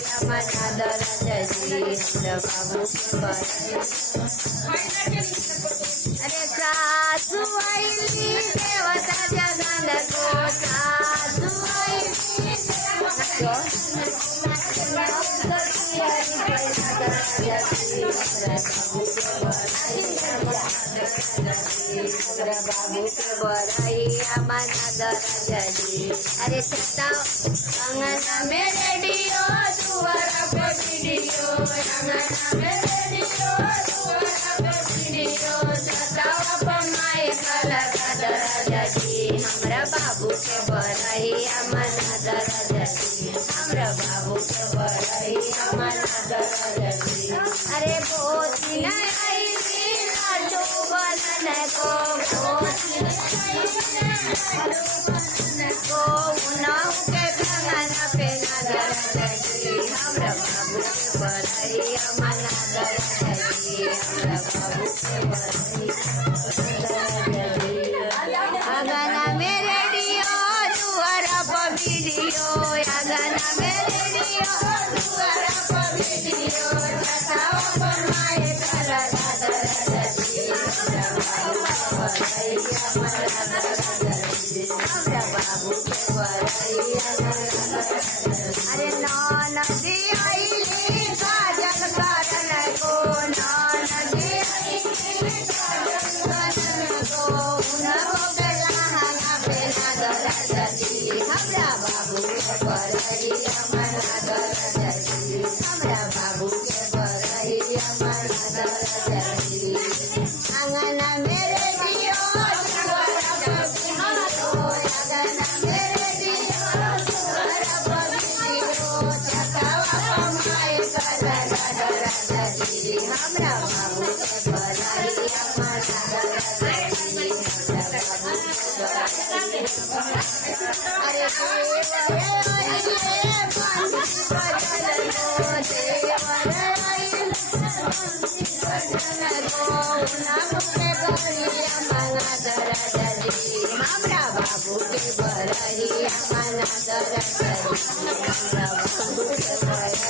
मना दरजी हमरा बाबू के बरही। अरे सासू आईली देवता जगन को सासू आईली देवता बाबू के बरही मना दरजी। अरे अंगना में रेडियो दुआरा पे वीडियो अंगना में रेडियो दुआरा पे वीडियो सतावा पमाए कला दरजी हमरा बाबू के बरही मना दरजी हमरा बाबू के बरही मना दरजी। अरे पोती न आईली लाडू बनन को पोती न को उनाऊ के खाना पे ना दरजी हमरा बाबू के बरही मना दरजी हमरा बाबू के बरही। अगना में रेडियो दुआरा पर वीडियो अगना में रेडियो दुआरा पर वीडियो सतावा पमाए कला दरजी हमरा बाबू के बरही मना दरजी हमरा बाबू के बरही। अरे नदी आईली काजल करन को नदी आईली काजल करन को उनको के लहंगा पे ना दरजी हमरा बाबू के बरही मना दरजी हमरा बाबू के बरही मना दरजी। अंगना में रेडियो दुआरा पर वीडियो अंगना में रेडियो दुआरा पर वीडियो सतावा पमाए कला दरजी हमरा बाबू के बरही मना दरजी हमरा बाबू के बरही। अरे हमरा बाबू के बरही मना दरजी।